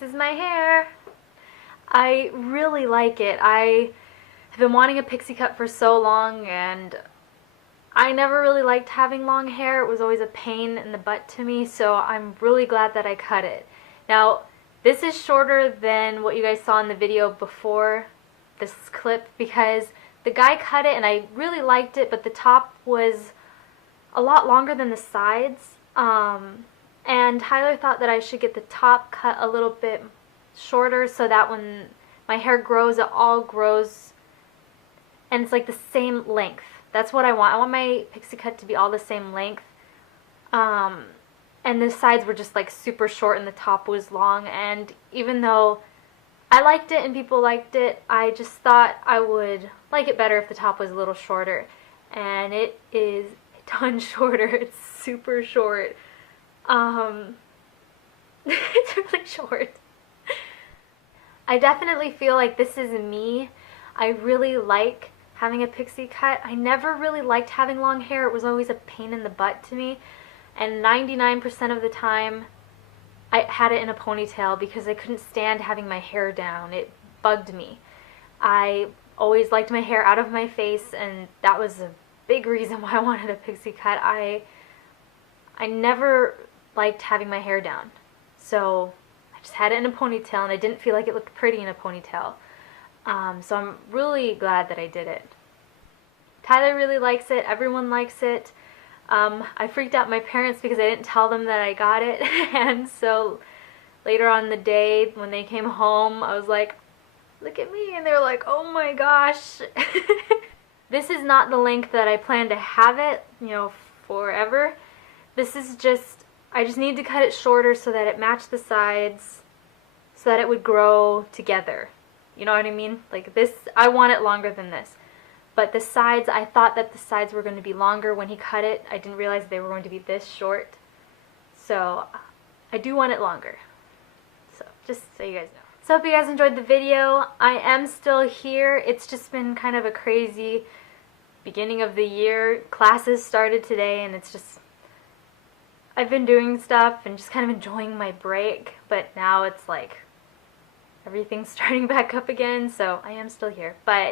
This is my hair. I really like it. I have been wanting a pixie cut for so long, and I never really liked having long hair. It was always a pain in the butt to me, so I'm really glad that I cut it. Now, this is shorter than what you guys saw in the video before this clip because the guy cut it and I really liked it, but the top was a lot longer than the sides. And Tyler thought that I should get the top cut a little bit shorter so that when my hair grows, it all grows and it's like the same length. That's what I want. I want my pixie cut to be all the same length. And the sides were just like super short and the top was long, and even though I liked it and people liked it, I just thought I would like it better if the top was a little shorter. And it is a ton shorter. It's super short. It's really short. I definitely feel like this is me. I really like having a pixie cut. I never really liked having long hair. It was always a pain in the butt to me. And 99% of the time, I had it in a ponytail because I couldn't stand having my hair down. It bugged me. I always liked my hair out of my face, and that was a big reason why I wanted a pixie cut. I never liked having my hair down. So I just had it in a ponytail, and I didn't feel like it looked pretty in a ponytail. So I'm really glad that I did it. Tyler really likes it. Everyone likes it. I freaked out my parents because I didn't tell them that I got it, and so later on in the day when they came home, I was like, look at me, and they were like, oh my gosh. This is not the length that I plan to have it, forever. This is just, I just need to cut it shorter so that it matched the sides, so that it would grow together. You know what I mean? Like this, I want it longer than this. But the sides, I thought that the sides were going to be longer when he cut it. I didn't realize they were going to be this short. So I do want it longer. So just so you guys know. So I hope you guys enjoyed the video. I am still here. It's just been kind of a crazy beginning of the year. Classes started today, and it's just, I've been doing stuff and just kind of enjoying my break. But now it's like everything's starting back up again. So I am still here. But